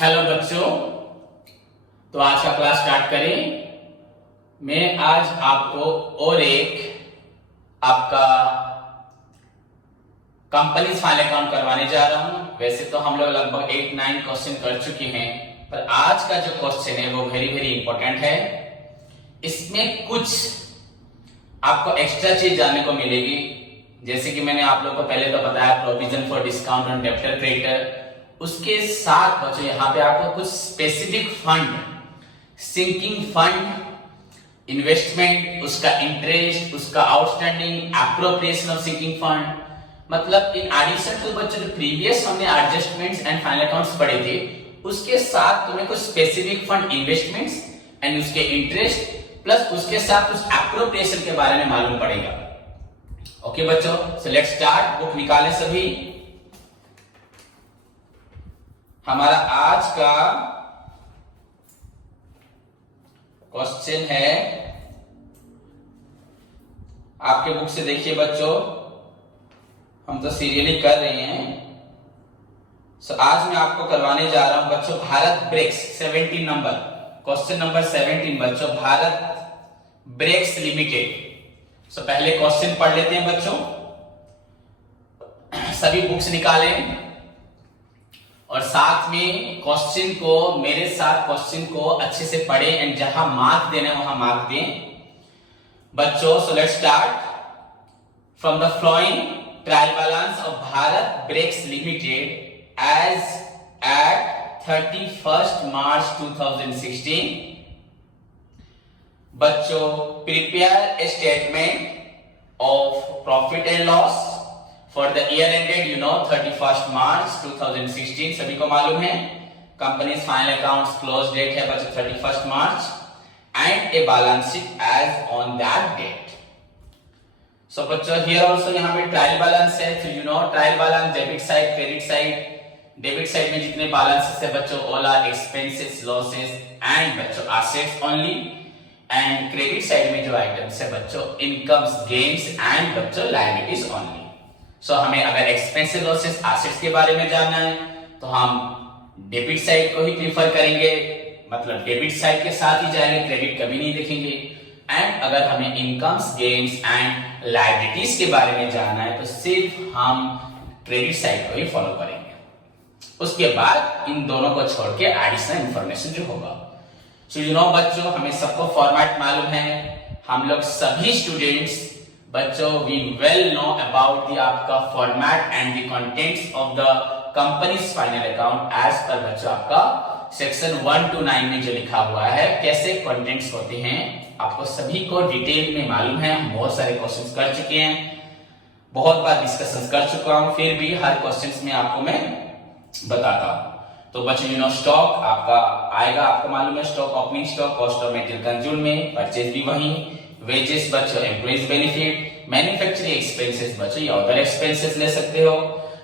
Hello बच्चों, तो आज का क्लास स्टार्ट करें। मैं आज आपको और एक आपका कंपनीज फाइनल अकाउंट करवाने जा रहा हूं। वैसे तो हम लोग लगभग 8-9 क्वेश्चन कर चुके हैं, पर आज का जो क्वेश्चन है वो वेरी वेरी इंपॉर्टेंट है। इसमें कुछ आपको एक्स्ट्रा चीज जानने को मिलेगी, जैसे कि मैंने आप लोग को पहले तो बताया provision for discount on debtor creditor. उसके साथ बच्चों यहाँ पे आपको कुछ specific fund, sinking fund, investment, उसका इंटरेस्ट, उसका outstanding, appropriation of sinking fund, मतलब इन एडिशन टू बच्चों जो प्रीवियस हमने एडजस्टमेंट्स एंड फाइनल अकाउंट्स पढ़े थे, उसके साथ तुम्हें कुछ स्पेसिफिक फंड इन्वेस्टमेंट्स एंड उसके इंटरेस्ट प्लस उसके साथ कुछ एप्रोप्रिएशन के बारे में मालूम पड़ेगा। ओके बच्चों, सो लेट्स स्टार्ट। बुक निकालें सभी। हमारा आज का क्वेश्चन है, आपके बुक से देखिए बच्चों, हम तो सीरियली कर रहे हैं। सो आज मैं आपको करवाने जा रहा हूं बच्चों Bharat breaks 17 number, question number 17 बच्चों, भारत ब्रेक्स लिमिटेड। सो पहले क्वेश्चन पढ़ लेते हैं बच्चों। सभी बुक्स निकालें और साथ में क्वेश्चन को, मेरे साथ क्वेश्चन को अच्छे से पढ़ें एंड जहां मार्क देना है वहां मार्क दें बच्चों। So let's start from the following trial balance of Bharat Brakes Limited as at 31st March 2016। बच्चों prepare a statement of profit and loss for the year ended 31st March 2016। सभी को मालूम है companies final accounts close date है बच्चों 31st March and a balance sheet as on that date. So बच्चों here also यहाँ पे trial balance है, तो trial balance debit side credit side. Debit side में जितने बैलेंसेस है बच्चों all are expenses losses and बच्चों assets only, and credit side में जो आइटम्स है बच्चों इनकम्स गेन्स एंड बच्चों लायबिलिटीज ओनली। सो हमें अगर एक्सपेंसिव लॉसेस एसेट्स के बारे में जानना है तो हम डेबिट साइड को ही प्रीफर करेंगे, मतलब डेबिट साइड के साथ ही जाएंगे, क्रेडिट कभी नहीं देखेंगे। एंड अगर हमें इनकम्स गेन्स एंड लायबिलिटीज के बारे में जानना है तो सिर्फ हम क्रेडिट साइड को ही फॉलो करेंगे। उसके बाद इन दोनों को छोड़ के एडिशनल इंफॉर्मेशन जो होगा। सो बच्चों हमें सबको फॉर्मेट मालूम है, हम लोग सभी स्टूडेंट्स बच्चों we well know about the आपका format and the contents of the companies final account as per बच्चों आपका सेक्शन 1 to 9 में जो लिखा हुआ है कैसे कंटेंट्स होते हैं आपको सभी को डिटेल में मालूम है। हम बहुत सारे क्वेश्चंस कर चुके हैं, बहुत बार डिस्कशन कर चुका हूं, फिर भी हर क्वेश्चंस में आपको मैं बताता हूं। तो बच्चों स्टॉक आपका आएगा, आपको मालूम है stock opening stock, cost of material consume में, परचेज भी वही, वेजेस बच्चों एम्प्लॉइज बेनिफिट, मैन्युफैक्चरिंग एक्सपेंसेस बच्चों या अदर एक्सपेंसेस ले सकते हो,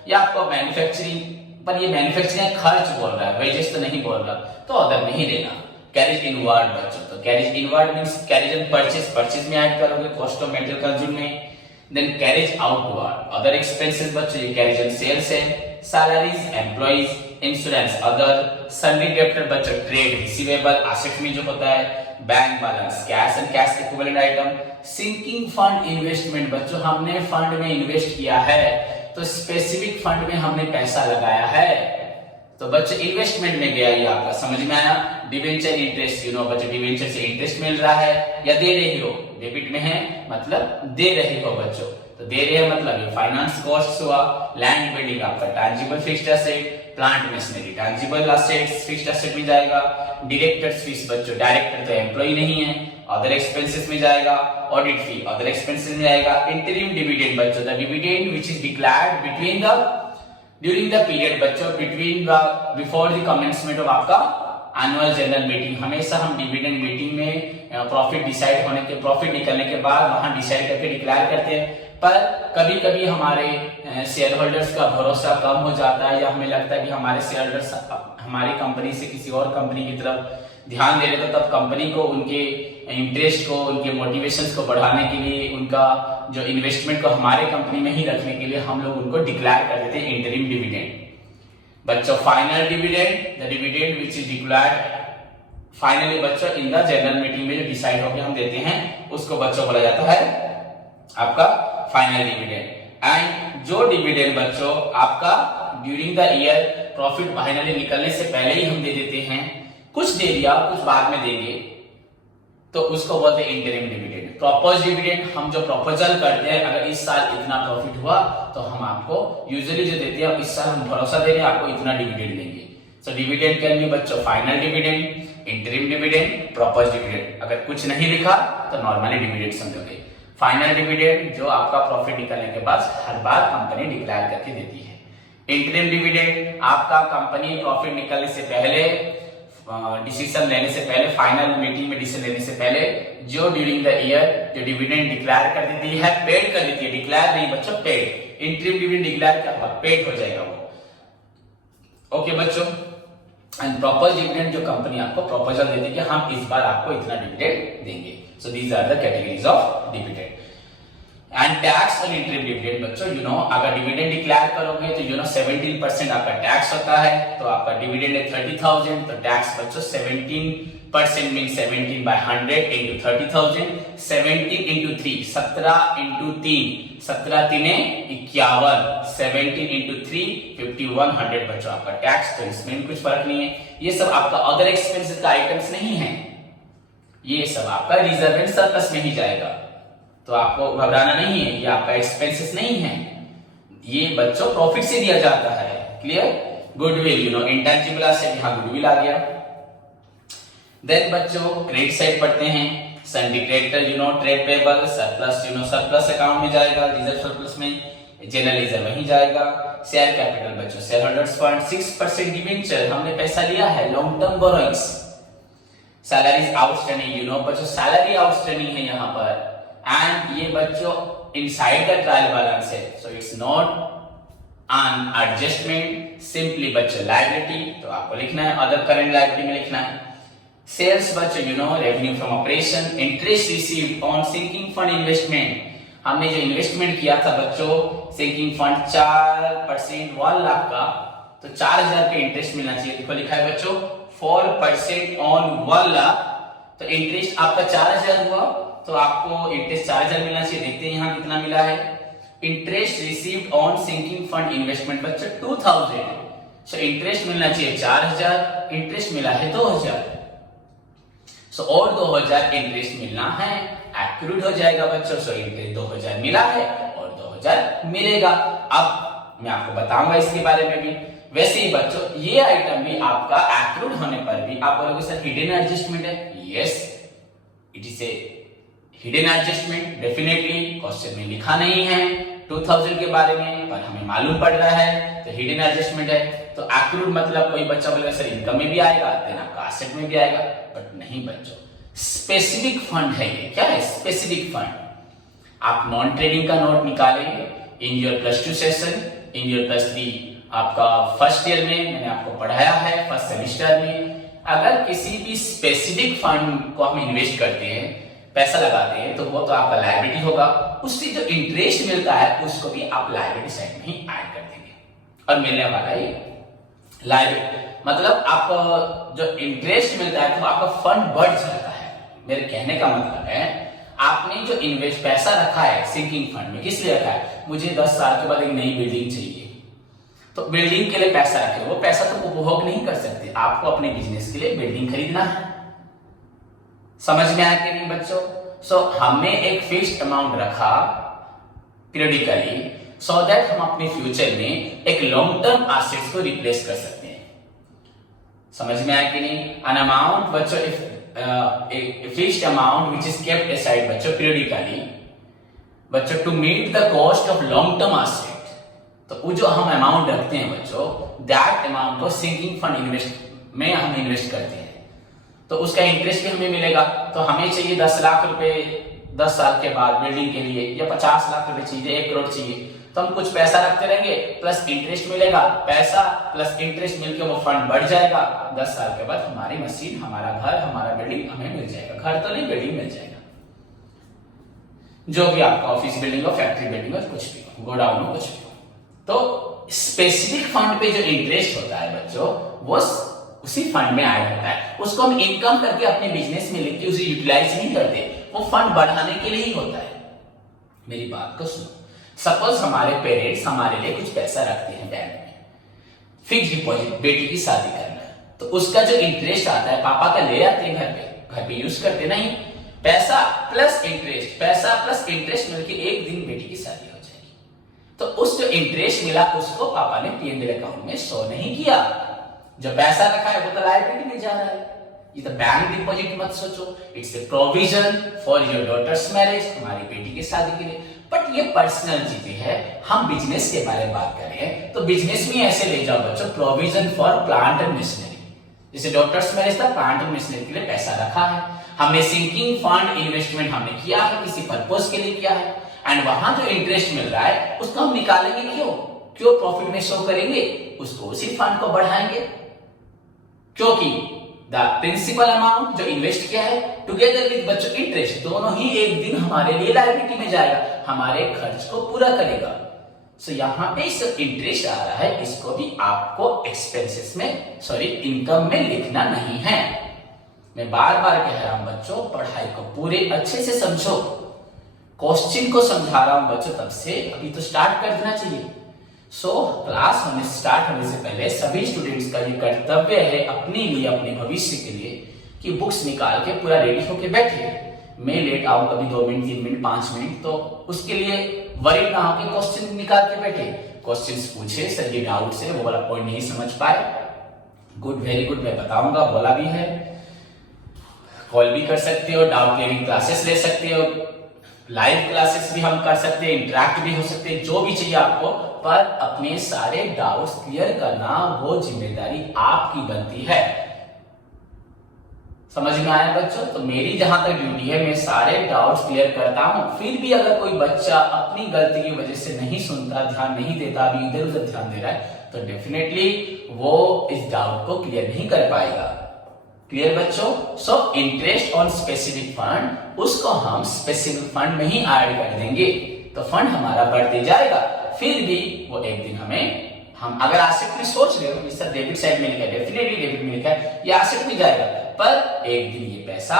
या आपको मैन्युफैक्चरिंग पर ये मैन्युफैक्चरिंग खर्च बोल रहा है, वेजेस तो नहीं बोल रहा, तो अदर में ही लेना। कैरेज इनवर्ड बच्चों, तो carriage inward means carriage and purchase, purchase में ऐड करोगे कॉस्ट ऑफ मटेरियल कंज्यूम में। Then carriage outward other expenses बच्चों, ये कैरेज एंड सेल्स है, salaries employees, insurance other, sundry debtor बच्चों ट्रेड रिसीवेबल, एसेट में जो होता है, bank balance cash and cash equivalent item, sinking fund investment बच्चों हमने फंड में इन्वेस्ट किया है तो स्पेसिफिक फंड में हमने पैसा लगाया है तो बच्चों इन्वेस्टमेंट में गया, ये आपका समझ में आया। डिवेंचर इंटरेस्ट बच्चों डिवेंचर से इंटरेस्ट मिल रहा है या दे रहे हो, डेबिट में है मतलब दे रहे हो बच्चों, तो दे रहे हैं मतलब ये फाइनेंस कॉस्ट हुआ। लैंड बिल्डिंग आपका tangible fixed asset, plant machinery tangible assets fixed asset में जाएगा। डायरेक्टर्स फीस बच्चों, डायरेक्टर तो एम्प्लॉय नहीं है, अदर एक्सपेंसेस में जाएगा। ऑडिट फी अदर एक्सपेंसेस में जाएगा। इंटरिम डिविडेंड बच्चों, the dividend which is declared between the during the period बच्चों between the before the commencement of आपका एनुअल जनरल मीटिंग। हमेशा हम डिविडेंड मीटिंग में प्रॉफिट डिसाइड होने के, प्रॉफिट निकलने के बाद वहां डिसाइड करके डिक्लेयर करते हैं, पर कभी कभी हमारे शेयर होल्डर्स का भरोसा कम हो जाता है या हमें लगता है कि हमारे शेयर होल्डर्स हमारी कंपनी से किसी और कंपनी की तरफ ध्यान दे रहे थे, तब कंपनी को उनके इंटरेस्ट को, उनके मोटिवेशंस को बढ़ाने के लिए, उनका जो इन्वेस्टमेंट को हमारे कंपनी में ही रखने के लिए हम लोग उनको डिक्लेयर कर देते हैं इंटरिम डिविडेंड। बच्चों final dividend, the dividend which is declared finally बच्चों इन द जनरल मीटिंग में जो डिसाइड होकर हम देते हैं उसको बच्चों बोला जाता है आपका फाइनल डिविडेंड। एंड जो डिविडेंड बच्चों आपका during the year profit finally निकलने से पहले ही हम दे देते हैं, कुछ दे दिया कुछ बाद में देंगे, तो उसको बोलते हैं इंटरिम डिविडेंड। प्रॉपोज डिविडेंड हम जो प्रपोजल करते हैं, अगर इस साल इतना प्रॉफिट हुआ तो हम आपको यूजुअली जो देते हैं इस साल हम भरोसा दे रहे हैं आपको इतना डिविडेंड देंगे। सो डिविडेंड कैन बी बच्चों final dividend, interim dividend, propose dividend. अगर कुछ नहीं लिखा तो नॉर्मली डिविडेंड समझोगे। फाइनल डिविडेंड जो आपका प्रॉफिट निकलने के बाद हर बार कंपनी डिक्लेयर करके देती है। इंटरिम डिविडेंड आपका कंपनी प्रॉफिट निकलने से पहले, डिसीजन लेने से पहले, फाइनल मीटिंग में डिसीजन लेने से पहले जो ड्यूरिंग द ईयर जो डिविडेंड डिक्लेयर कर देती है, पेड कर देती है, डिक्लेयर नहीं बच्चों पेड। इंटरिम डिविडेंड डिक्लेयर कर पेड हो जाएगा वो। ओके बच्चों, एंड प्रॉपर डिविडेंड जो कंपनी आपको प्रपोजल देती है कि हम इस बार आपको इतना डिविडेंड देंगे। So these are the categories of dividend. And tax on interim dividend बच्चों अगर डिविडेंड डिक्लेयर करोगे तो 17% आपका टैक्स होता है। तो आपका डिविडेंड है 30,000, तो टैक्स बच्चों 17% mean 17 by 100 into 30,000, 17 into 3 17 into 3 17 3 51, 17 into 3 5100 बच्चों आपका टैक्स। तो इसमें कुछ फर्क नहीं है। ये सब आपका अदर एक्सपेंसेस का आइटम्स नहीं है, ये सब आपका रिजर्व एंड सरप्लस में ही जाएगा। तो आपको घबराना नहीं है, ये आपका एक्सपेंसेस नहीं है, ये बच्चों प्रॉफिट से दिया जाता है। क्लियर? गुडविल इंटेंजिबल एसेट, यहां गुडविल आ गया। देन बच्चों क्रेडिट साइड पढ़ते हैं। सन्डी creditor trade payable, surplus surplus account में जाएगा, रिजर्व सरप्लस में, जनरल रिजर्व वहीं जाएगा। शेयर कैपिटल बच्चों शेयर होल्डर्स फंड, 6% डिवेंचर हमने पैसा लिया है, long term borrowings. Salaries outstanding बच्चों सैलरी आउटस्टैंडिंग है यहाँ पर, एंड ये बच्चों इनसाइड द ट्रायल बैलेंस है, so it's not an adjustment, simply बच्चों लायबिलिटी। तो आपको लिखना है अदर करंट लायबिलिटी में लिखना है। सेल्स बच्चों revenue from operation, interest received on sinking fund investment, हमने जो इन्वेस्टमेंट किया था बच्चों सिंकिंग फंड 4% 1 लाख का, तो 4,000 के इंटरेस्ट मिलना चाहिए। देखो लिखा है बच्चों 4% ऑन 1 लाख, तो इंटरेस्ट आपका 4,000 हुआ, तो आपको इंटरेस्ट 4,000 मिलना चाहिए। देखते हैं यहाँ कितना मिला है। Interest received on sinking fund investment बच्चों 2,000, सो इंटरेस्ट मिलना चाहिए 4,000, इंटरेस्ट मिला है 2,000, सो और 2,000 इंटरेस्ट मिलना है, एक्रूड हो जाएगा बच्चों। सो इंटरेस्ट 2,000 मिला है और 2,000 मिलेगा। अब मैं आपको बताऊंगा इसके बारे में भी। वैसे ही बच्चों ये आइटम भी आपका एक्रूड होने पर भी आप बोलोगे सर हिडन एडजस्टमेंट है। Yes, it is a hidden adjustment, definitely question में लिखा नहीं है 2000 के बारे में, पर हमें मालूम पड़ रहा है तो हिडन एडजस्टमेंट है। तो एक्रूड मतलब कोई बच्चा बोलेगा सर इनकम में भी आएगा, देन आपका एसेट में भी आएगा, बट नहीं बच्चों, स्पेसिफिक फंड है ये। क्या है? Specific fund. आप नॉन ट्रेडिंग का नोट निकालेंगे in your +2 session, in your +3 आपका फर्स्ट ईयर में मैंने आपको पढ़ाया है, फर्स्ट सेमिस्टर में। अगर किसी भी स्पेसिफिक फंड को हम इन्वेस्ट करते हैं, पैसा लगाते हैं, तो वो तो आपका लायबिलिटी होगा, उससे जो इंटरेस्ट मिलता है उसको भी आप लायबिलिटी साइड में ही ऐड कर देंगे, और मिलने वाला ही लायबिलिटी मतलब आप जो इंटरेस्ट मिलता है तो आपका फंड बढ़ जाता है। मेरे कहने का मतलब है आपने जो इन्वेस्ट पैसा रखा है सिंकिंग फंड में, किस लिए रखा है? मुझे 10 साल के बाद एक नई बिल्डिंग चाहिए, तो बिल्डिंग के लिए पैसा रखे। वो पैसा तो उपभोग नहीं कर सकते, आपको अपने बिजनेस के लिए बिल्डिंग खरीदना है। समझ में आया कि नहीं बच्चों? सो हमने एक फिक्स्ड अमाउंट रखा पीरियडिकली, सो दैट हम अपने फ्यूचर में एक लॉन्ग टर्म एसेट्स को रिप्लेस कर सकते हैं। समझ में आया कि नहीं? एन अमाउंट बच्चों a fixed amount which is kept aside बच्चों periodically बच्चों to meet the cost of long term asset। तो वो जो हम अमाउंट रखते हैं बच्चों, that amount को sinking fund इन्वेस्ट में हम इन्वेस्ट करते हैं, तो उसका इंटरेस्ट भी हमें मिलेगा। तो हमें चाहिए 10 लाख रुपए 10 साल के बाद बिल्डिंग के लिए, या 50 लाख रुपए चाहिए, 1 करोड़ चाहिए, तो हम कुछ पैसा रखते रहेंगे, प्लस इंटरेस्ट मिलेगा, पैसा प्लस इंटरेस्ट मिलकर वो फंड बढ़ जाएगा। 10 साल के बाद हमारी मशीन, हमारा घर, हमारा बिल्डिंग हमें मिल जाएगा। घर तो नहीं, बिल्डिंग मिल जाएगा, जो भी आपका ऑफिस बिल्डिंग हो, फैक्ट्री बिल्डिंग हो, कुछ भी हो, गोडाउन हो, कुछ भी हो। तो स्पेसिफिक फंड पे जो इंटरेस्ट होता है बच्चों, वो उसी फंड में ऐड होता है, उसको हम इनकम करके अपने बिजनेस में लेके उसे यूटिलाइज नहीं करते, वो फंड बढ़ाने के लिए ही होता है। मेरी बात को सुनो, सपोज हमारे पेरेंट्स हमारे लिए कुछ पैसा रखते हैं बैंक में, फिक्स डिपॉजिट, बेटी की शादी करना है, तो उसका जो इंटरेस्ट आता है पापा का ले आते हैं घर पे यूज करते नहीं, पैसा प्लस इंटरेस्ट मिलके एक दिन बेटी की शादी हो जाएगी, तो उस जो इंटरेस्ट मिला उसको पापा ने पीएनबी अकाउंट में शो नहीं किया, जो पैसा रखा है वो तो लायबिलिटी में जा रहा है। ये तो बैंक डिपॉजिट मत सोचो, it's a provision for your daughter's marriage, हमारी बेटी की शादी के लिए। बट ये पर्सनल चीजें है, हम बिजनेस के बारे में बात कर रहे हैं, तो बिजनेस में ऐसे ले जाओ बच्चों, provision for plant and machinery, जैसे डॉटर्स मैरिज था, प्लांट एंड मशीनरी के लिए पैसा रखा है, हमने सिंकिंग फंड इन्वेस्टमेंट हमने किया है, किसी पर्पस के लिए किया है, एंड वहां जो इंटरेस्ट मिल रहा है उसको हम निकालेंगे, क्यों प्रॉफिट में शो करेंगे, उसको उसी फंड को बढ़ाएंगे, क्योंकि द प्रिंसिपल अमाउंट जो इन्वेस्ट किया है टुगेदर विद बच्चों इंटरेस्ट, दोनों ही एक दिन हमारे लिए लायबिलिटी में जाएगा, हमारे खर्च को पूरा करेगा। सो यहाँ पे जो इंटरेस्ट आ रहा है इसको भी आपको एक्सपेंसेस में इनकम में लिखना नहीं है। मैं बार बार कह रहा हूं बच्चों, पढ़ाई को पूरे अच्छे से समझो, क्वेश्चन को समझा रहा हूं बच्चों, तब से अभी तो स्टार्ट कर देना चाहिए। क्लास स्टार्ट होने से पहले सभी स्टूडेंट्स का ये कर्तव्य है अपने लिए, अपने भविष्य के लिए, कि बुक्स निकाल के पूरा रेडी होके बैठे। मैं लेट आऊं कभी 2 मिनट 3 मिनट 5 मिनट, तो उसके लिए वरी ना होके क्वेश्चन निकाल के बैठे, क्वेश्चंस पूछे, सर ये डाउट है, वो वाला पॉइंट नहीं समझ पाए, गुड, वेरी गुड, मैं बताऊंगा, बोला भी है, कॉल भी कर सकते हो, डाउट क्लियरिंग क्लासेस ले सकते हो, लाइव क्लासेस भी हम कर सकते हैं, इंटरेक्ट भी हो सकते हैं, जो भी चाहिए आपको, पर अपने सारे डाउट्स क्लियर करना वो जिम्मेदारी आपकी बनती है। समझ में आया बच्चों? तो मेरी जहां तक ड्यूटी है, मैं सारे डाउट्स क्लियर करता हूं। फिर भी अगर कोई बच्चा अपनी गलती की वजह से नहीं सुनता, ध्यान नहीं देता, अभी इधर उधर ध्यान दे रहा है, तो डेफिनेटली वो इस डाउट को क्लियर नहीं कर पाएगा। क्लियर बच्चों? So interest on specific fund, उसको हम स्पेसिफिक फंड में ही ऐड कर देंगे, तो फंड हमारा बढ़ते जाएगा। फिर भी वो एक दिन हम अगर एसेट में सोच रहे हो, सर डेबिट साइड में लिखा है, डेफिनेटली डेबिट में लिखा है, ये एसेट में जाएगा, पर एक दिन ये पैसा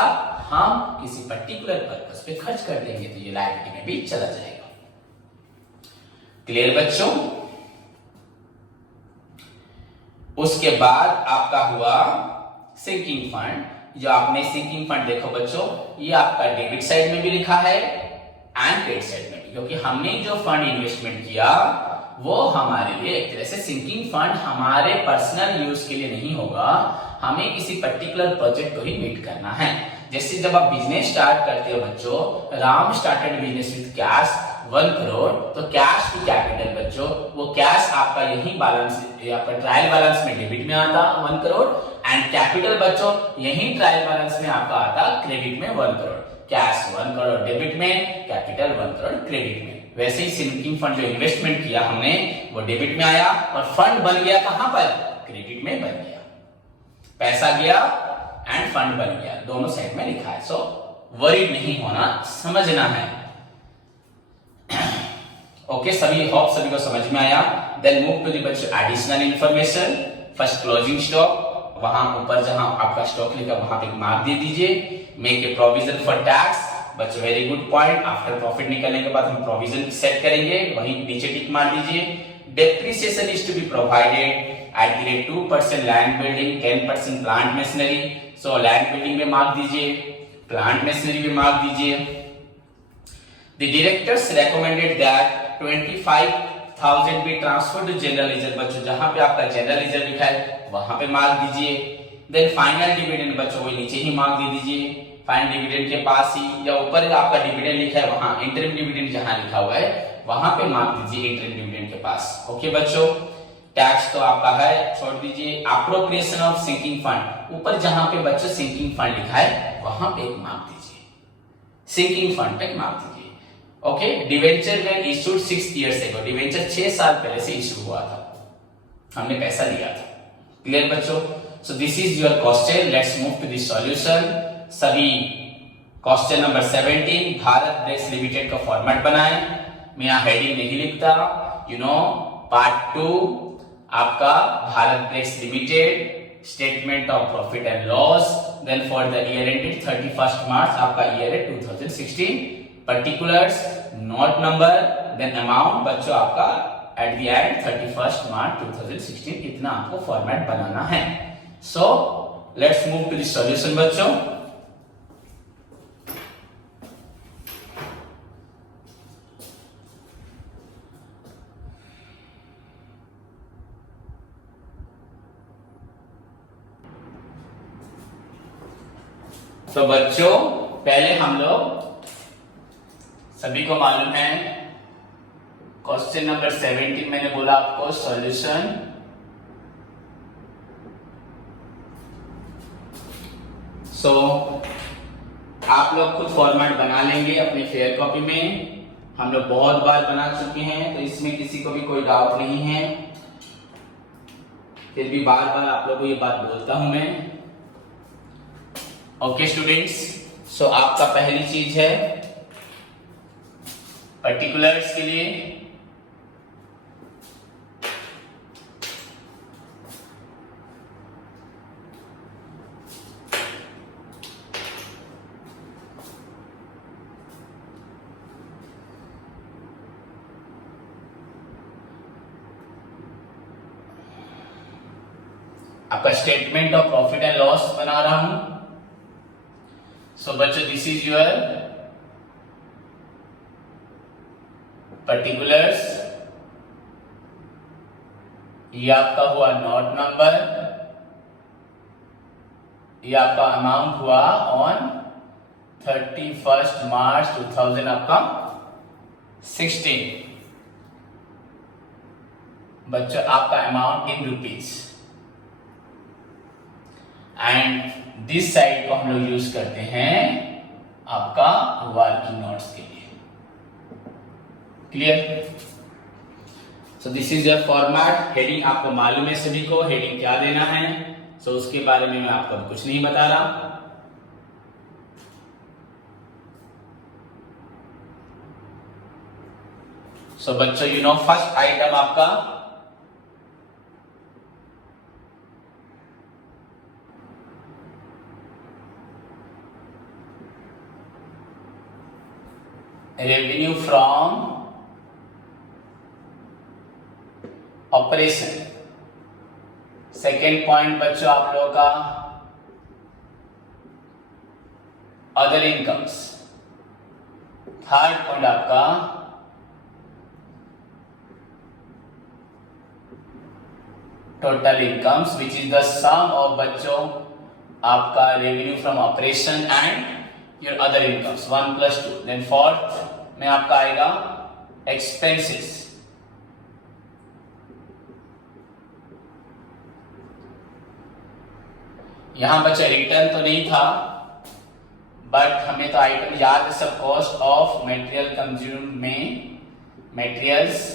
हम किसी पर्टिकुलर पर्पस पे खर्च कर देंगे, तो ये लायबिलिटी में भी चला जाएगा। क्लियर बच्चों? उसके बाद आपका हुआ सिंकिंग फंड। जो आपने सिंकिंग फंड देखो बच्चों, ये आपका डेबिट साइड में भी लिखा है एंड क्रेडिट साइड में भी, क्योंकि हमने जो फंड इन्वेस्टमेंट किया वो हमारे लिए एक तरह से सिंकिंग फंड हमारे पर्सनल यूज के लिए नहीं होगा, हमें किसी पर्टिकुलर प्रोजेक्ट को ही मीट करना है। जैसे जब आप बिजनेस स्टार्ट करते हो बच्चों, Ram started business with cash 1 crore, तो कैश टू कैपिटल बच्चों, वो कैश आपका यही बैलेंस, आपका ट्रायल बैलेंस में डेबिट में आता 1 करोड़, एंड कैपिटल बच्चों यही ट्रायल बैलेंस में आपका आता क्रेडिट में 1 करोड़। कैश 1 करोड़ डेबिट में, कैपिटल 1 करोड़ क्रेडिट में। वैसे ही सिंकिंग फंड जो इन्वेस्टमेंट किया हमने वो डेबिट में आया, और फंड बन गया कहां पर? क्रेडिट में बन गया। पैसा गया एंड फंड बन गया, दोनों साइड में लिखा है। सो वरीड नहीं होना, समझना है। ओके सभी, होप सभी को समझ में आया। देन मूव टू द बच्चों additional information. First closing stock, वहां ऊपर जहां आपका स्टॉक लिखा वहां पे मार्क दे दीजिए। Make a provision for tax बच्चों, very good point. After profit निकलने के बाद हम प्रोविजन सेट करेंगे, वहीं नीचे टिक मार दीजिए। Depreciation is to be provided at the rate 2% land building, 10% plant machinery. So land building में मार्क दीजिए, प्लांट मशीनरी में मार्क दीजिए। The directors recommended that 25,000 be transferred to general reserve बच्चों, जहां पे आपका जनरल रिजर्व लिखा है वहां पे मार्क दीजिए। देन फाइनल डिविडेंड बच्चों, वो नीचे ही मार्क दे दीजिए, फाइनल डिविडेंड के पास ही, या ऊपर आपका डिविडेंड लिखा है वहां इंटरिम डिविडेंड जहां लिखा हुआ है वहां पे मार्क दीजिए इंटरिम डिविडेंड के पास। ओके बच्चों, टैक्स तो आपका है, छोड़ दीजिए। एप्रोप्रिएशन ऑफ सिंकिंग फंड, ऊपर जहां पे बच्चों सिंकिंग फंड लिखा है वहां पे एक मार्क दीजिए, सिंकिंग फंड पे एक मार्क दीजिए। ओके, डिवेंचर में इशूड 6 years ago, डिवेंचर 6 साल पहले से इशू हुआ था, हमने पैसा लिया था। क्लियर बच्चों? So this is your question, let's move to the solution. सभी question number 17, Bharat Desh limited का फॉर्मेट बनाएं। मैं यहाँ हेडिंग नहीं लिखता, पार्ट 2 आपका Bharat place limited statement of profit and loss, then for the year ended 31 March आपका ईयर है 2016, particulars, note number, then amount बच्चों आपका एट द एंड 31 मार्च 2016, इतना आपको फॉर्मेट बनाना है। So let's move to the solution बच्चों। तो बच्चों पहले हम लोग सभी को मालूम है क्वेश्चन नंबर 17 मैंने बोला आपको सॉल्यूशन। सो आप लोग खुद फॉर्मेट बना लेंगे अपनी फेयर कॉपी में, हम लोग बहुत बार बना चुके हैं तो इसमें किसी को भी कोई डाउट नहीं है, फिर भी बार बार आप लोगों को ये बात बोलता हूं मैं। ओके स्टूडेंट्स, सो आपका पहली चीज है पर्टिकुलर्स के लिए आपका statement of profit and loss बना रहा हूं। सो बच्चों दिस इज योर पर्टिकुलर्स, ये आपका हुआ नोट नंबर, ये आपका अमाउंट हुआ ऑन 31 मार्च 2000 आपका 16। बच्चों आपका amount in rupees and this side को हम लोग यूज करते हैं आपका वर्किंग नोट्स के लिए। Clear? So this is your format. Heading आपको मालूम है सभी को हेडिंग क्या देना है, सो उसके बारे में मैं आपको कुछ नहीं बता रहा। सो बच्चों यू नो फर्स्ट आइटम आपका revenue from operation. Second point बच्चों आप लोगों का अदर इनकम्स। थर्ड पॉइंट आपका total incomes which is the sum of बच्चों आपका revenue from operation and your other incomes 1 + 2। Then fourth में आपका आएगा एक्सपेंसेस। यहां बच्चा रिटर्न तो नहीं था बट हमें तो आइटम याद है सब। कॉस्ट ऑफ मटेरियल कंज्यूम में, मटेरियल्स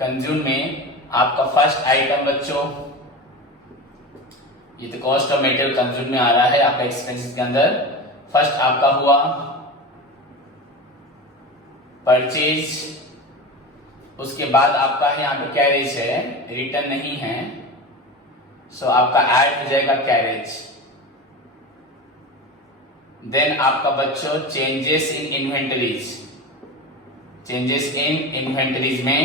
कंज्यूम में आपका फर्स्ट आइटम बच्चों ये तो कॉस्ट ऑफ मटेरियल कंज्यूम में आ रहा है आपका एक्सपेंसेस के अंदर। फर्स्ट आपका हुआ परचेज, उसके बाद आपका है यहाँ पे कैरेज है, रिटर्न नहीं है, सो आपका ऐड हो जाएगा कैरेज। देन आपका बच्चों changes in inventories. Changes in inventories में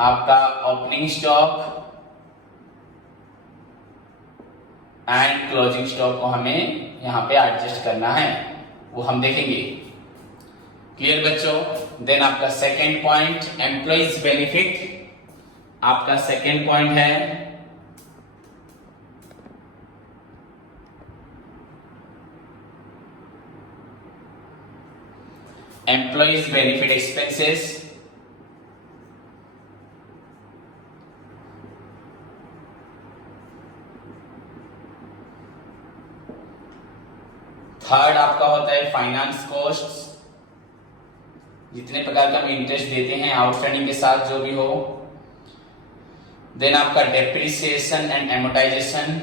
आपका opening stock and closing stock को हमें यहां पे एडजस्ट करना है, वो हम देखेंगे। क्लियर बच्चों? देन आपका सेकेंड पॉइंट एम्प्लॉइज बेनिफिट। आपका सेकेंड पॉइंट है एम्प्लॉइज बेनिफिट एक्सपेंसेस। थर्ड आपका होता है फाइनेंस कॉस्ट, जितने प्रकार का हम इंटरेस्ट देते हैं आउटस्टैंडिंग के साथ जो भी हो। देन आपका depreciation and amortization,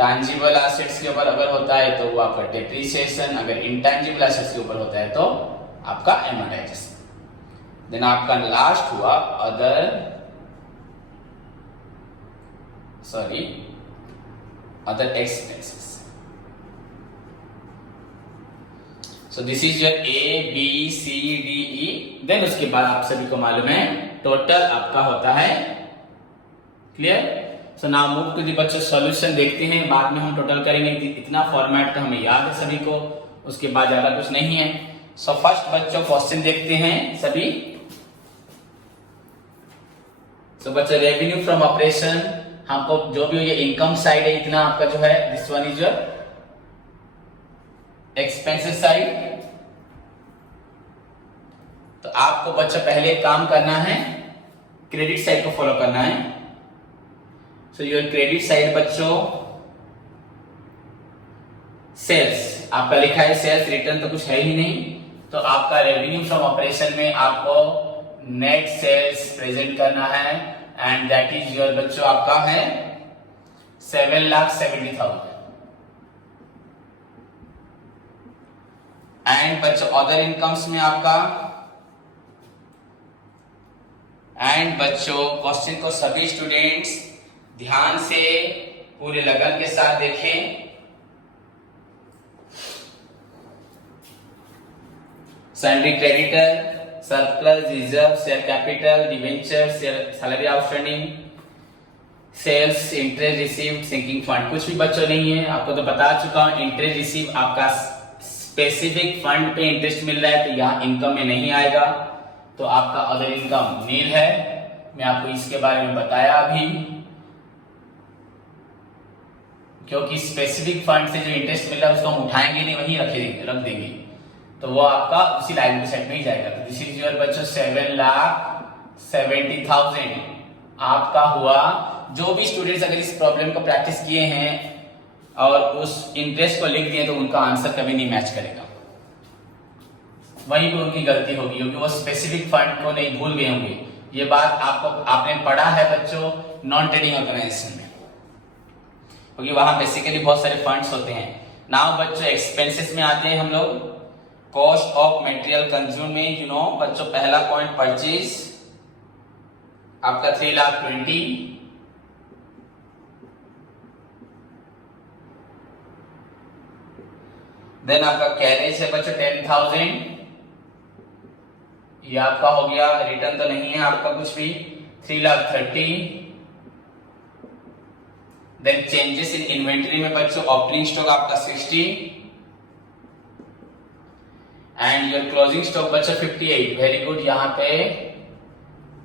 tangible assets के ऊपर अगर होता है तो वो आपका डेप्रिसिएशन, अगर इंटैंजिबल एसेट्स के ऊपर होता है तो आपका एमोर्टाइजेशन। देन आपका लास्ट हुआ other expenses. So this is your ABCDE। Then उसके बाद आप सभी को मालूम है टोटल आपका होता है। Clear? So now move to the बच्चों सॉल्यूशन देखते हैं, बाद में हम टोटल करेंगे। इतना फॉर्मेट तो हमें याद है सभी को, उसके बाद ज्यादा कुछ नहीं है। सो फर्स्ट बच्चों क्वेश्चन देखते हैं सभी। सो बच्चों रेवेन्यू फ्रॉम ऑपरेशन, हमको जो भी ये इनकम साइड है इतना आपका जो है, this one is your expenses side. तो आपको बच्चों पहले काम करना है, क्रेडिट साइड को फॉलो करना है। सो योर क्रेडिट साइड बच्चों सेल्स, आपका लिखा है सेल्स, रिटर्न तो कुछ है ही नहीं। तो आपका रेवेन्यू फ्रॉम ऑपरेशन में आपको नेट सेल्स प्रेजेंट करना है, एंड दैट इज योर बच्चों आपका है 7,70,000। एंड बच्चों अदर इनकम्स में आपका, एंड बच्चों क्वेश्चन को सभी स्टूडेंट्स ध्यान से पूरे लगन के साथ देखें। Salary creditor, surplus, reserve, share capital, debenture, salary outstanding, sales, interest received, sinking fund, कुछ भी बच्चों नहीं है। आपको तो बता चुका हूं, इंटरेस्ट रिसीव आपका स्पेसिफिक फंड पे इंटरेस्ट मिल रहा है तो यहाँ इनकम में नहीं आएगा, तो आपका अदर इनकम नील है। मैं आपको इसके बारे में बताया अभी, क्योंकि स्पेसिफिक फंड से जो इंटरेस्ट मिल रहा है उसको हम उठाएंगे नहीं, वहीं रख देंगे, तो वो आपका उसी लाइबिलिटी साइड में ही जाएगा। तो दिस इज योर बच्चों 7,70,000 आपका हुआ। जो भी स्टूडेंट्स अगर इस प्रॉब्लम को प्रैक्टिस किए हैं और उस इंटरेस्ट को लिख दिए तो उनका आंसर कभी नहीं मैच करेगा, वहीं पे उनकी गलती होगी, क्योंकि वो स्पेसिफिक फंड को नहीं भूल गए होंगे। ये बात आपने पढ़ा है बच्चों नॉन ट्रेडिंग ऑर्गेनाइजेशन में, क्योंकि वहां बेसिकली बहुत सारे फंड्स होते हैं। नाउ बच्चों एक्सपेंसेस में आते हैं हम लोग। कॉस्ट ऑफ मटेरियल कंज्यूम में बच्चों पहला पॉइंट परचेज आपका 3,20,000। देन आपका कैरेज है बच्चों 10,000, ये आपका हो गया। रिटर्न तो नहीं है आपका कुछ भी, 3,30,000। देन चेंजेस इन इन्वेंटरी में बच्चों ओपनिंग स्टॉक आपका 60 एंड योर क्लोजिंग स्टॉक बच्चों 58। वेरी गुड, यहाँ पे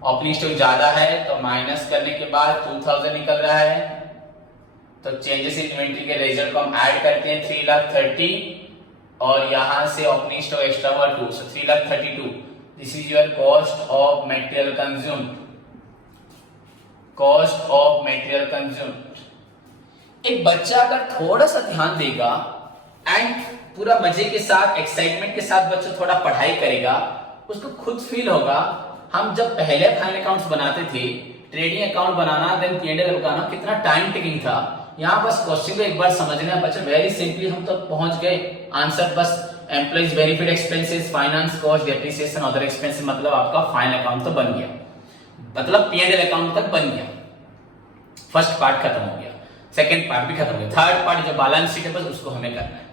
ओपनिंग स्टॉक ज्यादा है तो माइनस करने के बाद 2,000 निकल रहा है। तो चेंजेस इन इन्वेंटरी के रिजल्ट को हम ऐड करते हैं 3,30,000 और यहां से ओपनिंग स्टॉक एक्स्ट्रा हुआ 2, सो 3,32,000। This is your cost of material consumed, cost of material consumed. एक बच्चा अगर थोड़ा सा ध्यान देगा एंड पूरा मजे के साथ एक्साइटमेंट के साथ बच्चा थोड़ा पढ़ाई करेगा, उसको खुद फील होगा। हम जब पहले फाइनल अकाउंट्स बनाते थे, ट्रेडिंग अकाउंट बनाना, देन P&L बनाना, कितना टाइम टेकिंग था। यहाँ बस क्वेश्चन को एक बार समझना बच्चा, वेरी सिंपली हम तो पहुंच गए आंसर। बस employees benefit expenses, finance cost, depreciation, other expenses, मतलब आपका फाइनल अकाउंट तो बन गया, मतलब P&L अकाउंट तक बन गया। फर्स्ट पार्ट खत्म हो गया, सेकंड पार्ट भी खत्म हो गया, थर्ड पार्ट जो बैलेंस शीट है बस उसको हमें करना है।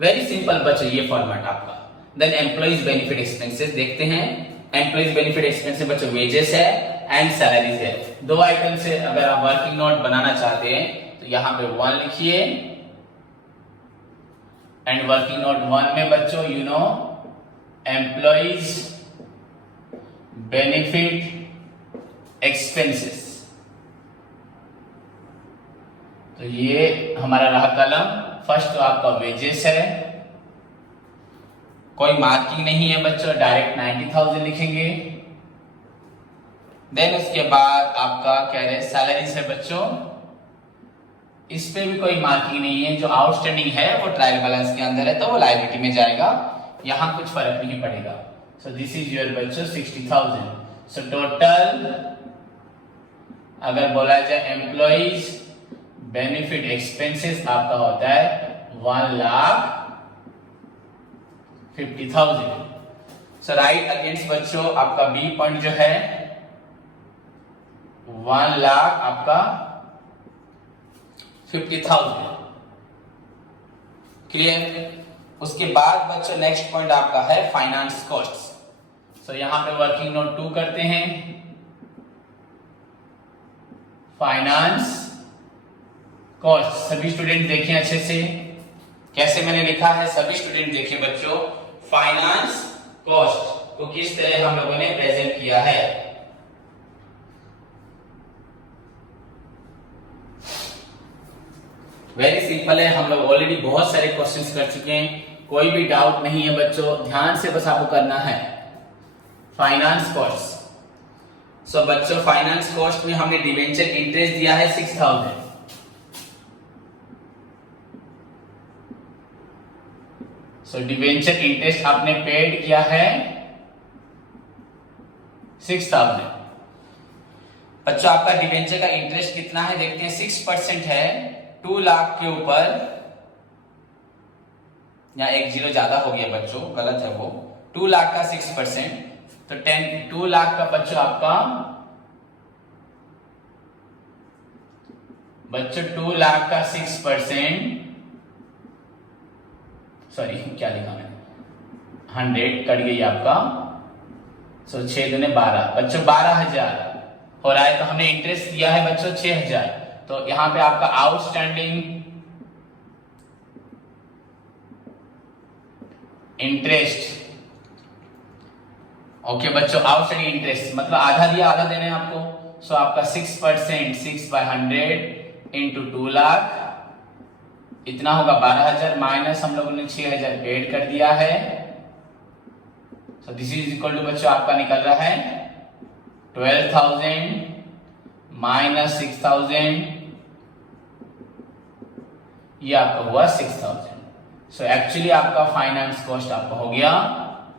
वेरी सिंपल बच्चों, ये फॉर्मेट आपका। देन एम्प्लॉइज बेनिफिट एक्सपेंसेस देखते हैं। एम्प्लॉइज बेनिफिट एक्सपेंसेस बच्चों वेजेस है एंड सैलरीज है, दो आइटम से अगर आप वर्किंग नोट बनाना चाहते हैं तो यहाँ पे 1 लिखिए एंड वर्किंग नोट 1 में बच्चों एम्प्लॉइज बेनिफिट एक्सपेंसेस, तो ये हमारा रहा कलम। फर्स्ट तो आपका वेजेस है, कोई मार्किंग नहीं है बच्चों, डायरेक्ट 90,000 लिखेंगे। देन उसके बाद आपका कह रहे सैलरीज है बच्चों, इस पे भी कोई मार्किंग नहीं है, जो आउटस्टैंडिंग है वो ट्रायल बैलेंस के अंदर है तो वो लायबिलिटी में जाएगा, यहां कुछ फर्क नहीं पड़ेगा। सो दिस इज योर बच्चों 60,000। सो टोटल अगर बोला जाए एम्प्लॉइज बेनिफिट एक्सपेंसेस आपका होता है 1,50,000। सो राइट अगेंस्ट बच्चों आपका बी पॉइंट जो है 1 लाख आपका 50,000। क्लियर। उसके बाद बच्चों नेक्स्ट पॉइंट आपका है फाइनेंस कॉस्ट। सो यहां पे वर्किंग नोट 2 करते हैं। फाइनेंस कॉस्ट सभी स्टूडेंट देखें अच्छे से, कैसे मैंने लिखा है सभी स्टूडेंट देखें बच्चों। फाइनेंस कॉस्ट को किस तरह हम लोगों ने प्रेजेंट किया है। वेरी सिंपल है, हम लोग ऑलरेडी बहुत सारे क्वेश्चंस कर चुके हैं, कोई भी डाउट नहीं है बच्चों, ध्यान से बस आपको करना है। Finance cost. सो बच्चों फाइनेंस कॉस्ट में हमने डिबेंचर इंटरेस्ट दिया है 6,000। सो डिबेंचर इंटरेस्ट आपने पेड किया है 6,000। बच्चों आपका डिबेंचर का इंटरेस्ट कितना है देखते हैं। 6% है 2 लाख के ऊपर, या 1 जीरो ज्यादा हो गया बच्चों, गलत है वो। 2 लाख का 6% तो 2 लाख का बच्चों आपका 2 लाख का 6%, सॉरी क्या लिखा मैंने, 100 कट गई आपका। सो 6 दूने 12 बच्चों 12,000 हो रहा है। तो हमने इंटरेस्ट दिया है बच्चों 6,000, तो यहां पे आपका आउटस्टैंडिंग इंटरेस्ट, ओके बच्चों आउटस्टैंडिंग इंटरेस्ट मतलब आधा दिया आधा देना है आपको। सो आपका 6%, 6/100 इंटू 2 लाख इतना होगा 12,000, माइनस हम लोगों ने 6,000 पेड कर दिया है। So this is equal to बच्चों आपका निकल रहा है 12,000 माइनस 6,000, ये आपका हुआ 6,000। सो एक्चुअली आपका फाइनेंस कॉस्ट आपका हो गया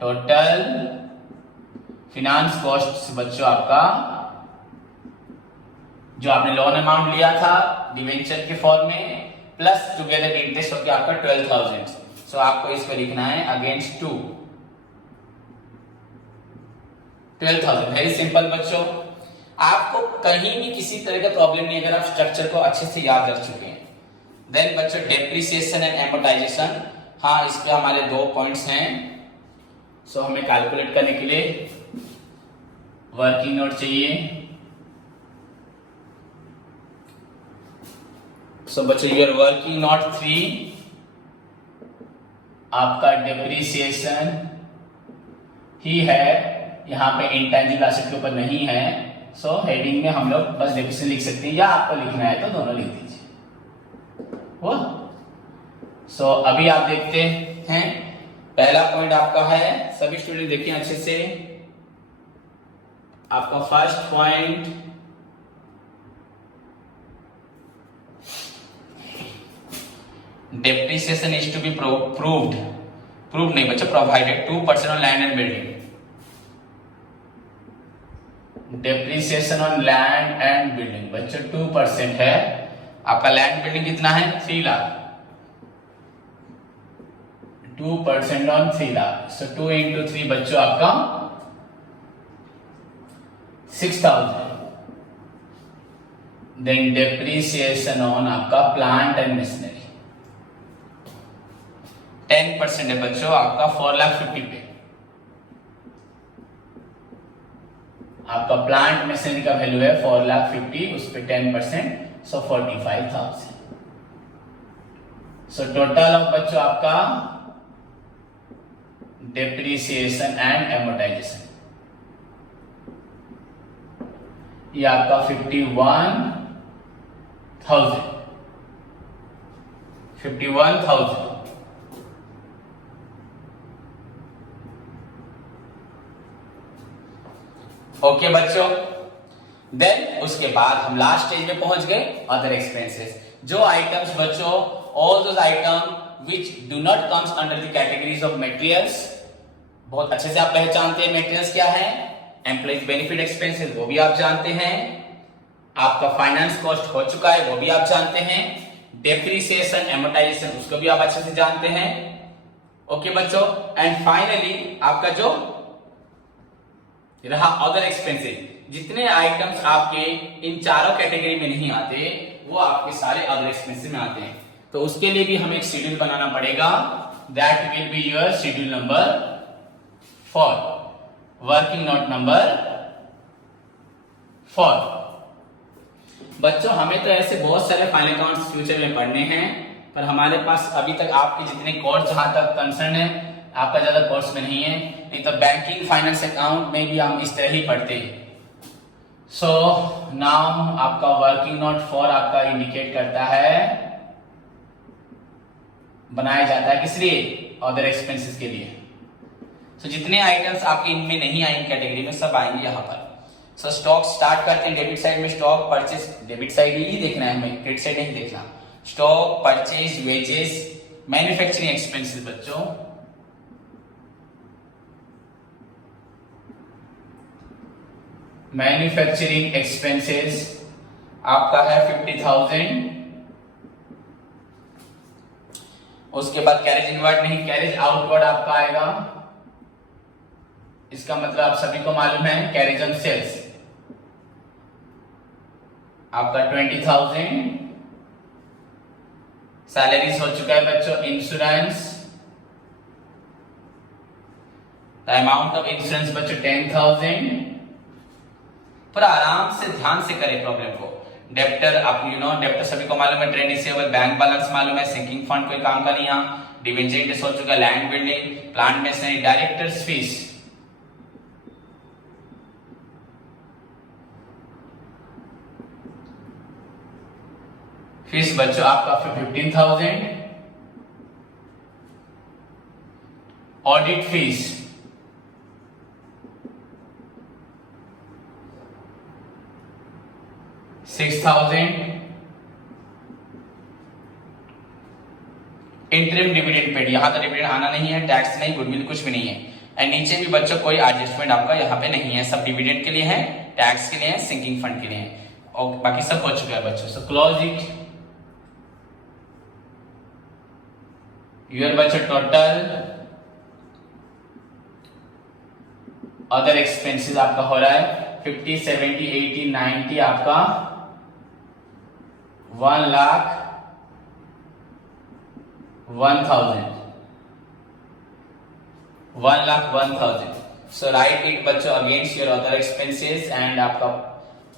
टोटल फाइनेंस कॉस्ट बच्चों आपका जो आपने लोन अमाउंट लिया था डिवेंचर के फॉर्म में प्लस टुगेदर इंटरेस्ट हो गया आपका 12,000। सो आपको इस पे लिखना है अगेंस्ट 12,000। वेरी सिंपल बच्चों, आपको कहीं भी किसी तरह का प्रॉब्लम नहीं अगर आप स्ट्रक्चर को अच्छे से याद रख चुके हैं। देन बच्चों डेप्रिसिएशन एंड एमोर्टाइजेशन, हाँ इस पे हमारे 2 पॉइंट्स हैं। सो हमें कैलकुलेट करने के लिए वर्किंग नोट चाहिए। सो बच्चों योर वर्किंग नोट 3 आपका डेप्रिसिएशन ही है, यहाँ पे इंटेंजिबल एसेट के ऊपर नहीं है। सो हेडिंग में हम लोग बस डेप्रिसिएशन लिख सकते हैं, या आपको लिखना है तो दोनों लिख दीजिए वो। सो अभी आप देखते हैं पहला पॉइंट आपका है, सभी स्टूडेंट देखिए अच्छे से। आपका first point depreciation is to be proved, prove नहीं बच्चा provided 2% on land and building. Depreciation on land and building बच्चों 2% है। आपका लैंड बिल्डिंग कितना है 3 lakh, 2% on 3 lakh. So 2 into 3 बच्चों आपका 6,000। देन डेप्रिसिएशन ऑन आपका प्लांट एंड मशीनरी 10% है बच्चों आपका 4,50,000 पे। आपका प्लांट मशीनरी का वैल्यू है 4,50,000, उस पे 10%, सो 45,000। सो टोटल ऑफ बच्चों आपका डेप्रिसिएशन एंड एमोर्टाइजेशन ये आपका 51,000। ओके बच्चों, देन उसके बाद हम लास्ट स्टेज में पहुंच गए अदर एक्सपेंसेस। जो आइटम्स बच्चों all those item which do not comes under the categories of materials, बहुत अच्छे से आप पहचानते हैं मटेरियल्स क्या है। एम्प्लॉइज बेनिफिट एक्सपेंसेस वो भी आप जानते हैं, आपका फाइनेंस कॉस्ट हो चुका है, वो भी आप जानते हैं। डेप्रिसिएशन एमोर्टाइजेशन उसको भी आप अच्छे से जानते हैं। ओके बच्चों, एंड फाइनली आपका जो रहा अदर एक्सपेंसेस, जितने आइटम्स आपके इन चारों कैटेगरी में नहीं आते वो आपके सारे अदर एक्सपेंसेस में आते हैं। तो उसके लिए भी हमें एक शेड्यूल बनाना पड़ेगा, that will be your schedule number 4, working note number 4। बच्चों हमें तो ऐसे बहुत सारे फाइनल अकाउंट्स फ्यूचर में पढ़ने हैं, पर हमारे पास अभी तक आपके जितने कोर्स जहां तक कंसर्न है आपका ज्यादा कोर्स में नहीं है, नहीं तो बैंकिंग फाइनेंस अकाउंट में भी हम इस तरह ही पढ़ते हैं। सो नाउ आपका वर्किंग नोट 4 आपका इंडिकेट करता है, बनाया जाता है किस लिए, अदर एक्सपेंसेस के लिए। सो जितने आइटम्स आपके इनमें नहीं आएंगे कैटेगरी में, सब आएंगे यहाँ पर। सो स्टॉक स्टार्ट करते हैं डेबिट साइड में। स्टॉक परचेज, डेबिट साइड ही देखना है हमें, क्रेडिट साइड नहीं देखना। Stock, purchase, wages, manufacturing expenses बच्चों, मैन्युफैक्चरिंग एक्सपेंसेस आपका है 50,000। उसके बाद कैरेज इनवर्ड नहीं, कैरेज आउटवर्ड आपका आएगा। इसका मतलब आप सभी को मालूम है, कैरेज ऑन सेल्स आपका 20,000। सैलरीज हो चुका है बच्चों। Insurance, the amount of insurance बच्चों 10,000। पर आराम से ध्यान से करें प्रॉब्लम को। डेप्टर आप डेप्टर सभी को मालूम है, ट्रेड रिसीवेबल, बैंक बैलेंस मालूम है, सिंकिंग फंड कोई काम का नहीं है, डिवेंचर हो चुका है, land building, plant machinery, directors fees, fees बच्चों आपका 15,000। Audit fees 6,000। Interim dividend paid, यहां तो डिविडेंड आना नहीं है, टैक्स नहीं, गुडविल कुछ भी नहीं है। एंड नीचे भी बच्चों कोई एडजस्टमेंट आपका यहाँ पे नहीं है, सब डिविडेंड के लिए है, टैक्स के लिए है, सिंकिंग फंड के लिए है, और बाकी सब हो चुका है बच्चों। So close it. योर बच्चों टोटल अदर एक्सपेंसेस आपका हो रहा है 50, 70, 80, 90 आपका 1,01,000। सो राइट इट बच्चों against your other expenses and आपका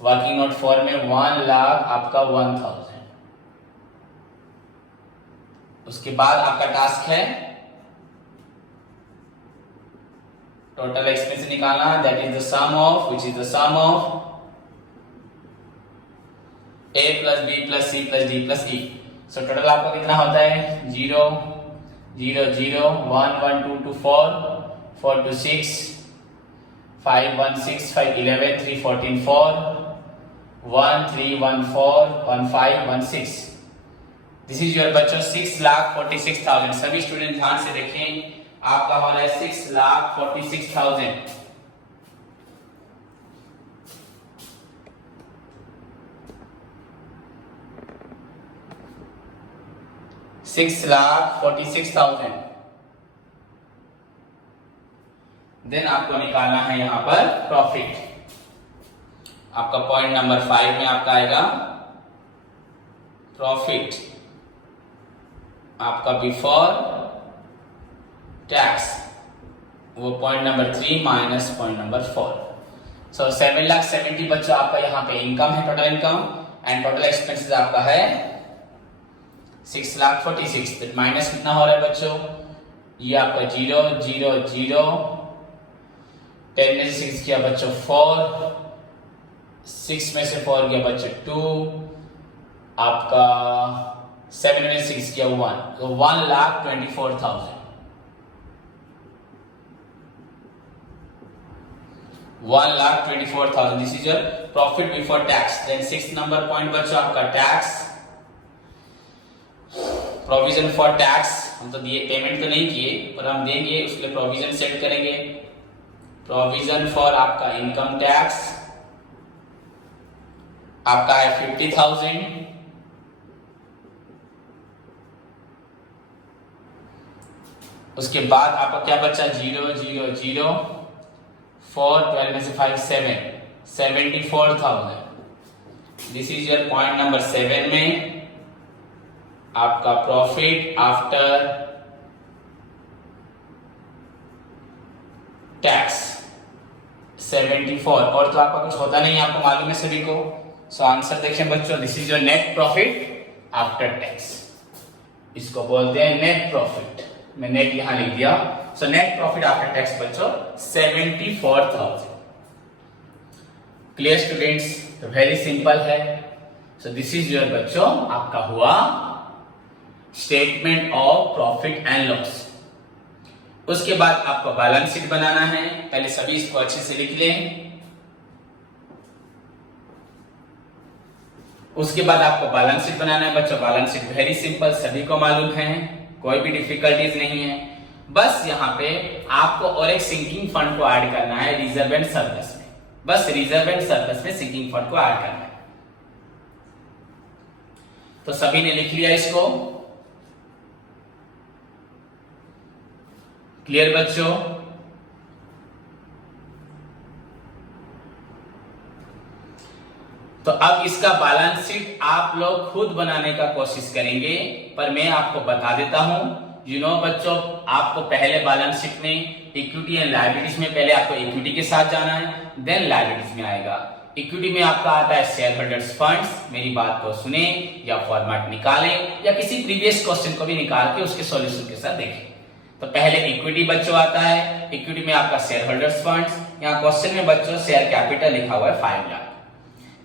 वर्किंग नोट 4 में 1,00,000 आपका 1,000। उसके बाद आपका टास्क है टोटल एक्सपेंस निकालना, that is the sum of, which is the sum of a plus b plus c plus d plus e। So total आपका कितना होता है 0 0 0 1 1 2 2 4 4 2 6 5 1 6 5 11 3 14 4 1 3 1 4 1 5 1 6। दिस इज योर बच्चों 6,46,000। सभी स्टूडेंट ध्यान से देखें, आपका हो रहा है 6,46,000। देन आपको निकालना है यहां पर प्रॉफिट। आपका पॉइंट नंबर 5 में आपका आएगा प्रॉफिट आपका बिफोर टैक्स, वो point number 3 minus point number 4। सो 7,70,000 बच्चों आपका यहाँ पे इनकम है, total income, and total expenses आपका है 6,46,000। माइनस कितना हो रहा है बच्चों, ये आपका 0 0 0 10 में से 6 किया बच्चों 4, 6 में से 4 गया बच्चों 2, आपका 7 में 6 किया 1, तो 1,24,000। 1,24,000 this is your profit before tax. Then 6th number point बच्चों आपका टैक्स, प्रोविजन फॉर टैक्स। हम तो दिए, पेमेंट तो नहीं किए पर हम देंगे, उसके लिए प्रोविजन सेट करेंगे। प्रोविजन फॉर आपका इनकम टैक्स आपका है 50,000। उसके बाद आपका क्या बचा 0 0 0 4 12 में से 5 7 74,000। This is your point number 7 में आपका प्रॉफिट आफ्टर टैक्स 74। और तो आपका कुछ होता नहीं, आपको मालूम है सभी को। सो आंसर देखिए बच्चों, this is your net profit after tax. इसको बोलते हैं नेट प्रॉफिट। मैं नेट यहां लिख दिया। So net profit after tax बच्चों 74,000। Clear students? तो वेरी सिंपल है। सो दिस इज योर बच्चों आपका हुआ statement of profit and loss. उसके बाद आपको बैलेंस शीट बनाना है। पहले सभी इसको अच्छे से लिख लें। उसके बाद आपको बैलेंस शीट बनाना है बच्चों। बैलेंस शीट वेरी सिंपल, सभी को मालूम है, कोई भी डिफिकल्टीज नहीं है। बस यहाँ पे आपको और एक सिंकिंग फंड को ऐड करना है रिजर्व एंड सरप्लस में। बस रिजर्व एंड सरप्लस में सिंकिंग फंड को ऐड करना है। तो सभी ने लिख लिया इसको? क्लियर बच्चों? तो अब इसका बैलेंस शीट आप लोग खुद बनाने का कोशिश करेंगे, पर मैं आपको बता देता हूं। बच्चों, आपको पहले बैलेंस शीट में इक्विटी एंड लायबिलिटीज में पहले आपको इक्विटी के साथ जाना है, देन लायबिलिटीज में आएगा। इक्विटी में आपका आता है शेयर होल्डर्स फंड्स। मेरी बात को सुने या फॉर्मेट निकालें या किसी प्रीवियस क्वेश्चन को भी निकाल के उसके सॉल्यूशन के साथ देखें। तो पहले इक्विटी बच्चों आता है। इक्विटी में आपका शेयर होल्डर्स फंड्स। यहाँ क्वेश्चन में बच्चों शेयर कैपिटल लिखा हुआ है 5 लाख।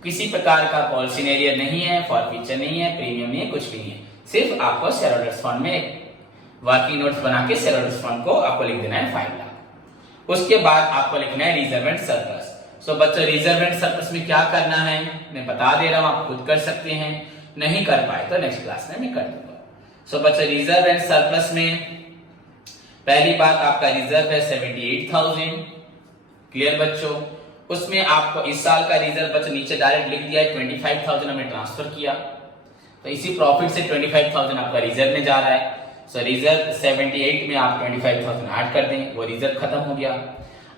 किसी प्रकार का कॉल सिनेरियो नहीं है, फॉरफीचर नहीं है, प्रीमियम नहीं है, कुछ भी नहीं है। सिर्फ आपको शेयर होल्डर्स फंड में वर्किंग नोट्स बना के शेयर होल्डर्स फंड को आपको लिख देना है 5 लाख। उसके बाद आपको लिखना है रिजर्व एंड सरप्लस। सो बच्चों, रिजर्व एंड सरप्लस में क्या करना है मैं बता दे रहा हूं, आप खुद कर सकते हैं। नहीं कर पाए तो नेक्स्ट क्लास में मैं कर दूंगा। सो बच्चों, रिजर्व एंड सरप्लस में पहली बात आपका रिजर्व है 78,000। क्लियर बच्चों? उसमें आपको इस साल का रिजर्व बच्चों नीचे डायरेक्ट लिख दिया है 25,000 हमने ट्रांसफर किया। तो इसी प्रॉफिट से 25,000 आपका रिजर्व में जा रहा है। सो रिजर्व 78 में आप 25,000 ऐड कर दें, वो रिजर्व खत्म हो गया।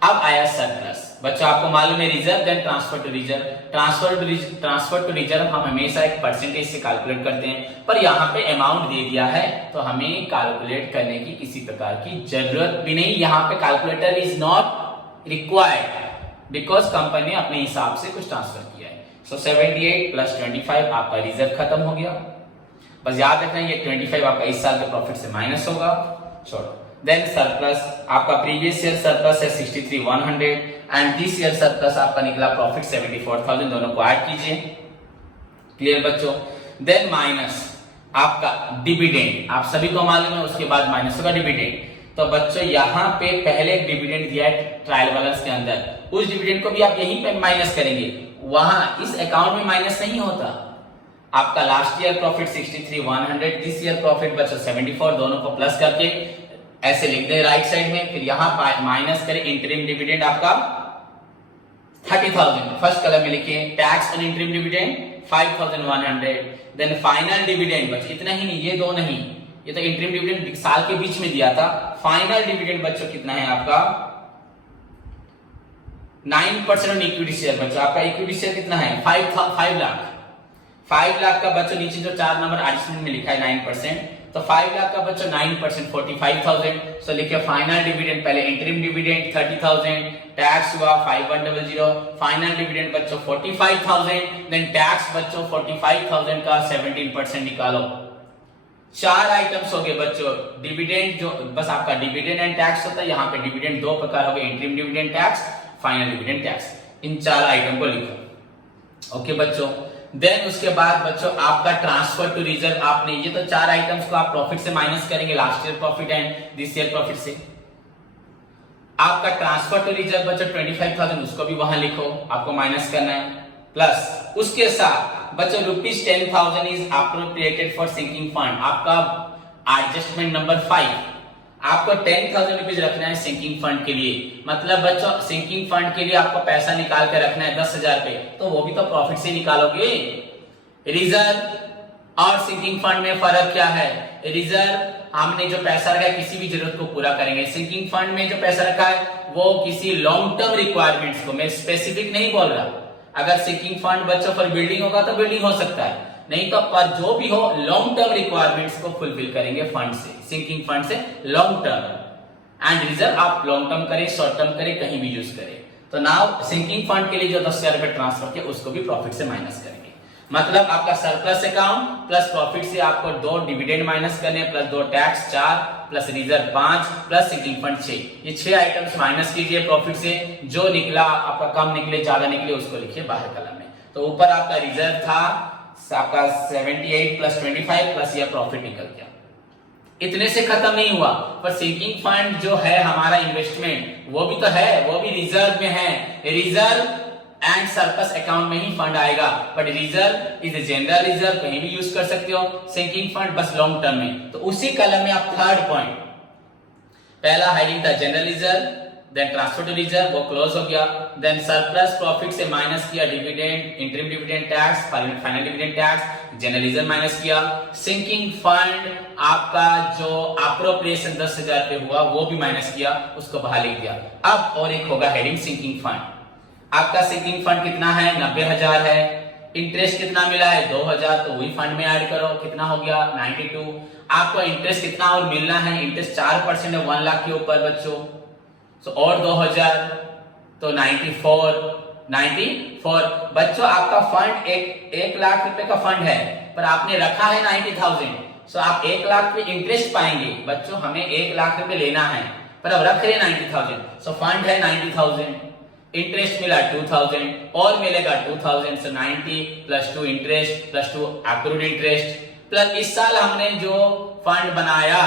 अब आया सरप्लस। बच्चों आपको मालूम है reserve then transfer to reserve. Transfer to reserve हम हमेशा एक परसेंटेज से कैलकुलेट करते हैं, पर यहाँ पे अमाउंट दे दिया है तो हमें कैलकुलेट करने की किसी प्रकार की जरूरत भी नहीं। यहाँ पे calculator is not required because company ने अपने हिसाब से कुछ ट्रांसफर किया है। सो 78 प्लस 25 आपका रिजर्व खत्म हो गया। बस याद रखना ये 25 आपका इस साल के प्रॉफिट से माइनस होगा। छोड़ो। देन सरप्लस आपका प्रीवियस ईयर सरप्लस है 63,100 एंड दिस ईयर सरप्लस आपका निकला प्रॉफिट 74,000। दोनों को ऐड कीजिए। क्लियर बच्चों? देन माइनस आपका डिविडेंड, आप सभी को मालूम है, उसके बाद माइनस होगा डिविडेंड। तो बच्चों यहाँ पे पहले एक डिविडेंड दिया है ट्रायल बैलेंस के अंदर, उस डिविडेंड को भी आप यहीं पे माइनस करेंगे। वहां इस अकाउंट में माइनस नहीं होता। आपका last year profit 63,100, this year profit बच्चों 74, दोनों को प्लस करके ऐसे लिख दे राइट साइड में। फिर यहाँ माइनस करें इंटरिम डिविडेंड आपका 30,000, फर्स्ट कलम में लिखिए। Tax on interim dividend 5,100। Then final dividend बच्चों इतना ही नहीं, ये दो नहीं, ये तो इंटरिम डिविडेंड साल के बीच में दिया था। फाइनल डिविडेंड बच्चों कितना है आपका 9% ऑन इक्विटी शेयर। बच्चों आपका इक्विटी शेयर कितना है 5 लाख। 5 लाख का बच्चों नीचे जो 4 नंबर एडिशनल में लिखा है 9%, तो 5 लाख का बच्चों 9% 45,000। सो लिखिए फाइनल डिविडेंड, पहले इंटरिम डिविडेंड 30,000, टैक्स हुआ 5100, फाइनल डिविडेंड बच्चों 45,000, देन टैक्स बच्चों 45,000 का 17% निकालो। 4 आइटम्स हो गए बच्चों। डिविडेंड जो बस आपका डिविडेंड एंड टैक्स होता है, यहाँ पे डिविडेंड 2 प्रकार हो गए, interim dividend tax, final dividend tax. इन 4 आइटम को लिखो। ओके बच्चों। देन उसके बाद बच्चों आपका ट्रांसफर टू रिजर्व, आपने ये तो 4 आइटम्स को आप प्रॉफिट से माइनस करेंगे, last year profit and this year profit से। आपका ट्रांसफर टू रिजर्व बच्चों 25,000, उसको भी वहां लिखो, आपको माइनस करना है। प्लस उसके साथ बच्चों ₹10,000 is appropriated for sinking fund, आपका एडजस्टमेंट नंबर 5। आपको 10,000 रुपीज रखना है सिंकिंग फंड के लिए। मतलब बच्चों सिंकिंग फंड के लिए आपको पैसा निकाल के रखना है 10,000 पे, तो वो भी तो प्रॉफिट से निकालोगे। रिजर्व और सिंकिंग फंड में फर्क क्या है? रिजर्व हमने जो पैसा रखा है किसी भी जरूरत को पूरा करेंगे, सिंकिंग फंड में जो पैसा रखा है वो किसी लॉन्ग टर्म रिक्वायरमेंट्स को, मैं स्पेसिफिक नहीं बोल रहा। अगर सिंकिंग फंड बच्चों पर बिल्डिंग होगा तो बिल्डिंग हो सकता है, नहीं तो पर जो भी हो लॉन्ग टर्म रिक्वायरमेंट्स को फुलफिल करेंगे फंड से, सिंकिंग फंड से लॉन्ग टर्म। एंड रिजर्व आप लॉन्ग टर्म करें, शॉर्ट टर्म करें, कहीं भी यूज करें। तो नाउ सिंकिंग फंड के लिए जो 10,000 रुपए ट्रांसफर किया उसको भी प्रॉफिट से माइनस करेंगे। मतलब आपका सरप्लस अकाउंट प्लस प्रॉफिट से आपको 2 डिविडेंड माइनस करने, plus 2 tax 4, plus reserve 5, plus sinking fund 6। ये 6 आइटम्स माइनस कीजिए प्रॉफिट से। जो निकला आपका कम निकले ज्यादा निकले उसको लिखिए बाहर कलम में। तो ऊपर आपका रिजर्व था आपका 78 प्लस 25 प्लस यह प्रॉफिट निकल गया। इतने से खत्म नहीं हुआ, पर सिंकिंग फंड जो है हमारा इन्वेस्टमेंट वो भी तो है, वो भी रिजर्व में है। रिजर्व एंड सरप्लस अकाउंट में ही फंड आएगा, but reserve is a general reserve, कहीं भी यूज कर सकते हो। सिंकिंग फंड बस लॉन्ग टर्म में। तो उसी कलम में आप थर्ड पॉइंट, पहला हेडिंग था general reserve, then transfer to reserve, वो क्लोज हो गया। देन सरप्लस प्रॉफिट से माइनस किया dividend, interim dividend tax, final dividend tax, general reserve minus किया। सिंकिंग फंड आपका जो अप्रोप्रिएशन 10,000 पे हुआ वो भी माइनस किया, उसको बाहर लिख दिया। अब और एक होगा हेडिंग सिंकिंग फंड। आपका सिंकिंग फंड कितना है? 90,000 है। इंटरेस्ट कितना मिला है? 2,000, तो वही फंड में ऐड करो, कितना हो गया? 92। आपको इंटरेस्ट कितना और मिलना है? इंटरेस्ट 4% है 1 लाख के ऊपर बच्चों, तो और 2,000, तो 94 बच्चों। आपका फंड 1 लाख रुपए का फंड है, पर आपने रखा है 90,000, सो आप 1 लाख पे इंटरेस्ट पाएंगे। बच्चों हमें 1 लाख रुपए लेना है, पर अब रख रहे हैं 90,000, सो फंड है 90,000, इंटरेस्ट मिला 2,000 और मिलेगा 2,000, सो 90 plus 2 interest plus 2 accrued interest, plus इस साल हमने जो फंड बनाया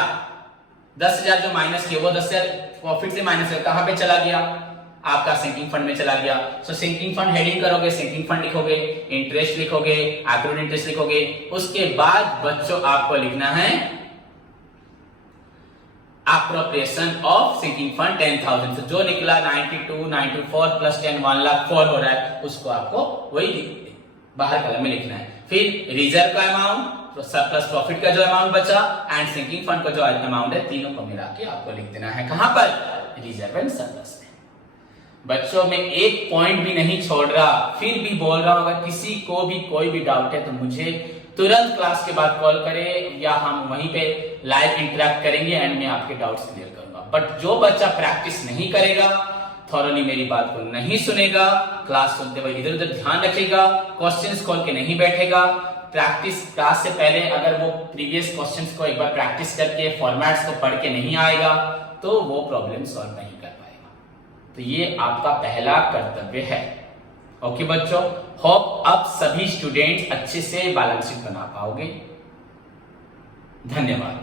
10,000 जो माइनस किया वो 10,000 प्रॉफिट से माइनस कहां पे चला गया? आपका सिंकिंग फंड में चला गया। सो सिंकिंग फंड हेडिंग करोगे, सिंकिंग फंड लिखोगे, इंटरेस्ट लिखोगे, एक्रूड इंटरेस्ट लिखोगे। उसके बाद बच्चों आपको लिखना है अप्रोप्रिएशन ऑफ सिंकिंग फंड 10,000। तो जो निकला 92, 94 प्लस 10 1 लाख 4 हो रहा है, उसको आपको वही बाहर कलम में लिखना है। फिर रिजर्व का अमाउंट, तो सरप्लस प्रॉफिट का जो अमाउंट बचा एंड सिंकिंग फंड का जो अमाउंट है, तीनों को मिला के आपको लिख देना है। कहां पर? रिजर्व एंड सरप्लस में। बच्चों में एक पॉइंट भी नहीं छोड़ रहा, फिर भी बोल रहा हूं, अगर किसी को भी कोई भी डाउट है तो मुझे तुरंत क्लास के बाद कॉल करें, या हम वहीं पे लाइव इंटरेक्ट करेंगे एंड मैं आपके डाउट्स क्लियर करूंगा। बट जो बच्चा प्रैक्टिस नहीं करेगा, थॉरली मेरी बात को नहीं सुनेगा, क्लास सुनते हुए इधर उधर ध्यान रखेगा, क्वेश्चंस खोल के नहीं बैठेगा, प्रैक्टिस क्लास से पहले अगर वो प्रीवियस क्वेश्चंस को एक बार प्रैक्टिस करके फॉर्मेट्स को पढ़ के नहीं आएगा तो वो प्रॉब्लम सॉल्व नहीं कर पाएगा। तो ये आपका पहला कर्तव्य है। ओके बच्चों, होप अब सभी स्टूडेंट्स अच्छे से बैलेंस शीट बना पाओगे। धन्यवाद।